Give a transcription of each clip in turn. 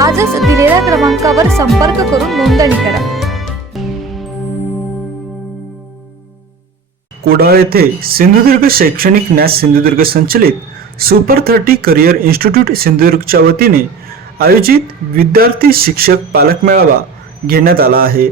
आजच दिलेल्या क्रमांकावर संपर्क करून नोंदणी करा. कुडाळ येथे सिंधुदुर्ग शैक्षणिक न्यास सिंधुदुर्ग संचलित सुपर थर्टी करिअर इन्स्टिट्यूट सिंधुदुर्गच्या वतीने आयोजित विद्यार्थी शिक्षक पालक मेळावा घेण्यात आला आहे.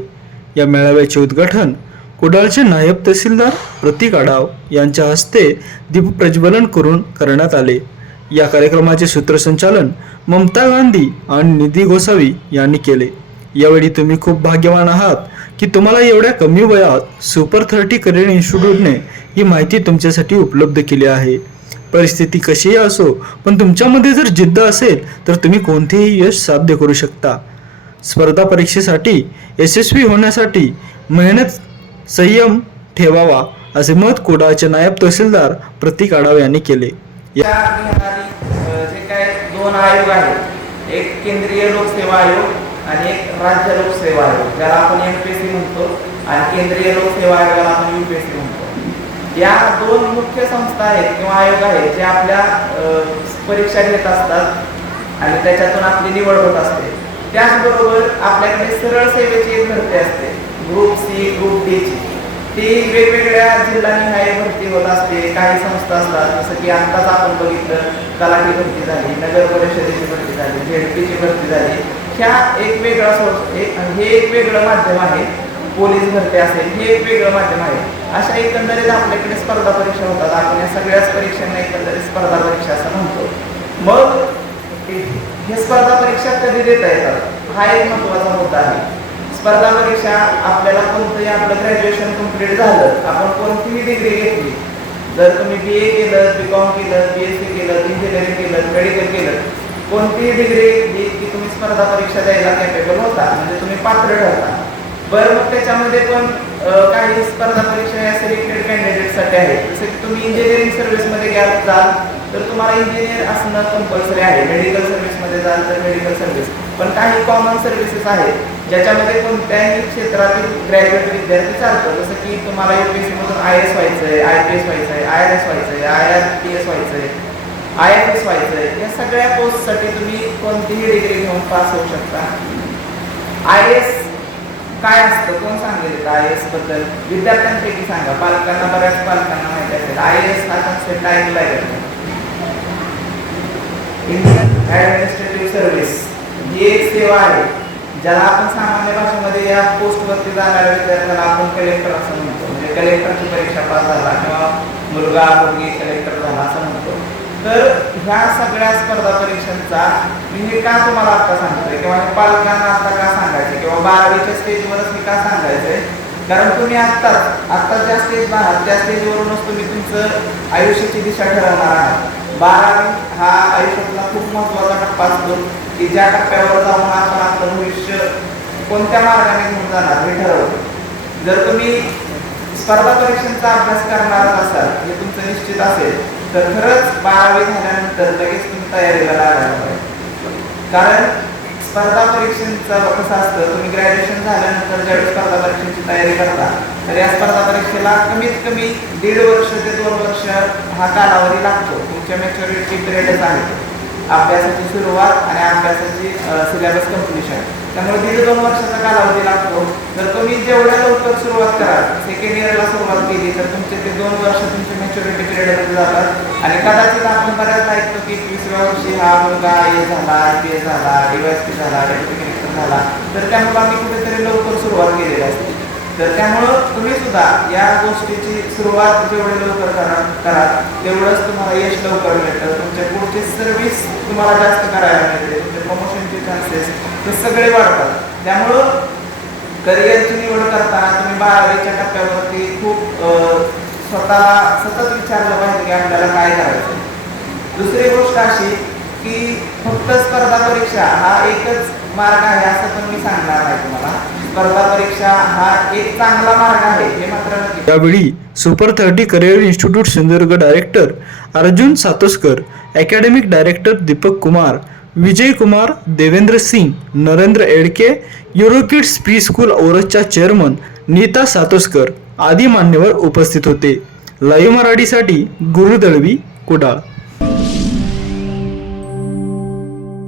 या मेळाव्याचे उद्घाटन कुडाळचे नायब तहसीलदार प्रतीक आढाव यांच्या हस्ते दीपप्रज्वलन करून करण्यात आले. या कार्यक्रमाचे सूत्रसंचालन ममता गांधी आणि निधी गोसावी यांनी केले. यावेळी तुम्ही खूप भाग्यवान आहात की तुम्हाला एवढ्या कमी वयात सुपर थर्टी करिअर इन्स्टिट्यूटने ही माहिती तुमच्यासाठी उपलब्ध केली आहे. परिस्थिती कशीही असो पण तुमच्यामध्ये जर जिद्द असेल तर तुम्ही कोणतेही यश साध्य करू शकता. स्पर्धा परीक्षेसाठी यशस्वी होण्यासाठी मेहनत संयम ठेवावा असे मत कुडाचे नायब तहसीलदार प्रतीक आढाव यांनी केले. या जे काय दोन आयोग आहेत एक केंद्रीय लोकसेवा आयोग आणि एक राज्य लोकसेवा आयोग ज्याला आपण एम पी एस सी म्हणतो आणि केंद्रीय लोकसेवा आयोगाला आपण यू पी एस सी म्हणतो. या दोन मुख्य संस्था आहेत किंवा आयोग आहेत जे आपल्या परीक्षा घेत असतात आणि त्याच्यातून आपली निवड होत असते. त्याचबरोबर आपल्याकडे सरळ सेवेची एक भरती असते ग्रुप सी ग्रुप डी ची. ती वेगवेगळ्या जिल्ह्यानिहाय भरती होत असते काही संस्था असतात. जसं की आत्ताच आपण बघितलं कलाटी भरती झाली नगर परिषदेची भरती झाली झेडपीची भरती झाली. ह्या एक वेगळा सोर्स एक हे एक वेगळं माध्यम आहे. पोलीस भरती असेल हे एक वेगळं माध्यम आहे. अशा एकंदरीत आपल्याकडे स्पर्धा परीक्षा होतात. आपण या सगळ्याच परीक्षांना एकंदरीत स्पर्धा परीक्षा असं म्हणतो. मग हे स्पर्धा परीक्षा कधी देता येतात? हा एक महत्त्वाचा मुद्दा आहे. स्पर्धा परीक्षा आपल्याला कोणतंही आपलं ग्रॅज्युएशन कंप्लीट झालं आपण कोणतीही डिग्री घेतली. जर तुम्ही बी ए केलं बी कॉम केलं बी एस सी केलं इंजिनिअरिंग केलं मेडिकल केलं कोणतीही डिग्री घेतली की तुम्ही स्पर्धा परीक्षा द्यायला कॅपेबल होता म्हणजे तुम्ही पात्र ठरता. बरं मग त्याच्यामध्ये पण काही स्पर्धा परीक्षा या सिलेक्टेड कॅन्डिडेटसाठी आहेत. जसं की तुम्ही इंजिनिअरिंग सर्व्हिसमध्ये घ्याल जाल. तर तुम्हाला इंजिनियर असणं कंपल्सरी आहे. मेडिकल सर्व्हिसमध्ये जाल तर मेडिकल सर्व्हिस पण काही कॉमन सर्व्हिसेस आहेत ज्याच्यामध्ये कोणत्याही क्षेत्रातील ग्रॅज्युएट विद्यार्थी चालतो. जसं की तुम्हाला यू पी एस सीमधून आय एस व्हायचं आहे आय पी एस व्हायचं आहे आय आर एस व्हायचं आहे आय आर पी एस व्हायचं आहे आय एफ एस व्हायचं आहे या सगळ्या पोस्टसाठी तुम्ही कोणतीही डिग्री घेऊन पास होऊ शकता. आय एस काय असतं? कोण सांगेल आय एसबद्दल? विद्यार्थ्यांपैकी सांगा. पालकांना बऱ्याच पालकांना माहिती असेल. आय एस हा कन्सेप्ट ऐकलाय का? इंडियन सर्व्हिस ही एक सेवा आहे ज्याला आपण सामान्य भाषेमध्ये या पोस्टवरती जाणाऱ्या विद्यार्थ्याला आपण कलेक्टर असं म्हणतो. म्हणजे कलेक्टरची परीक्षा पास झाला किंवा मुलगा मुलगी कलेक्टर झाला असं म्हणतो. तर ह्या सगळ्या स्पर्धा परीक्षांचा मी हे का तुम्हाला आता सांगतोय? किंवा पालकांना आता का सांगायचं किंवा बारावीच्या स्टेजवरच मी का सांगायचंय? कारण तुम्ही आत्ताच आत्ता ज्या स्टेजला आहात त्या स्टेजवरूनच तुम्ही तुमचं आयुष्याची दिशा ठरवणार आहात. बारावी हा आयुष्यातला खूप महत्त्वाचा टप्पा असतो की ज्या टप्प्यावर जाऊन आपण आपलं भविष्य कोणत्या मार्गाने घेऊन जाणार हे ठरवतो. जर तुम्ही स्पर्धा परीक्षांचा अभ्यास करणार असाल हे तुमचं निश्चित असेल तर खरंच बारावी झाल्यानंतर लगेच तुम्ही तयारीला लागायला पाहिजे कारण स्पर्धा परीक्षेचं कसं असतं. तुम्ही ग्रॅज्युएशन झाल्यानंतर ज्यावेळी स्पर्धा परीक्षेची तयारी करता तर या स्पर्धा परीक्षेला कमीत कमी दीड वर्ष ते दोन वर्ष हा कालावधी लागतो. तुमच्या मॅच्युरिटी पिरियडच आहे. अभ्यासाची सुरुवात आणि अभ्यासाची सिलेबस कम्प्लिशन त्यामुळे दीड दोन वर्षाचा कालावधी लागतो. जर तुम्ही जेवढ्या लवकर सुरुवात कराल सेकंड इयरला सुरुवात केली तर तुमचे ते दोन वर्ष तुमचे मॅच्युरिटी पिरियडमध्ये जातात. आणि कदाचित आपण बऱ्याच ऐकतो की एकवीसव्या वर्षी हा मुलगा ए झाला आय पी एस झाला डीवायसपी झाला डेप्युटी झाला. तर त्या मुलांनी कुठेतरी लवकर सुरुवात केलेली असते. तर त्यामुळं तुम्ही सुद्धा या गोष्टीची सुरुवात जेवढे लवकर करा करा तेवढंच तुम्हाला यश लवकर मिळतं तुमच्या पुढची सर्व्हिस तुम्हाला जास्त करायला मिळते. तुमचे प्रमोशनचे चान्सेस ते सगळे वाढतात. त्यामुळं करिअरची निवड करताना तुम्ही बारावीच्या टप्प्यावरती खूप स्वतःला सतत विचारलं पाहिजे की आपल्याला काय करायचं. दुसरी गोष्ट अशी की फक्त स्पर्धा परीक्षा हा एकच मार्ग आहे असं पण मी सांगणार आहे तुम्हाला. स्पर्धा परीक्षा हा एक चांगला मार्ग आहे हे मात्र यावेळी super thirty career institute Sindhudurg director Arjun Satoskar academic director Deepak Kumar Vijay Kumar Devendra Singh Narendra Edke EuroKids pre school ओरसच्या chairman Nita Satoskar आदी मान्यवर उपस्थित होते. लाईव्ह मराठीसाठी गुरुदळवी कुडाळ.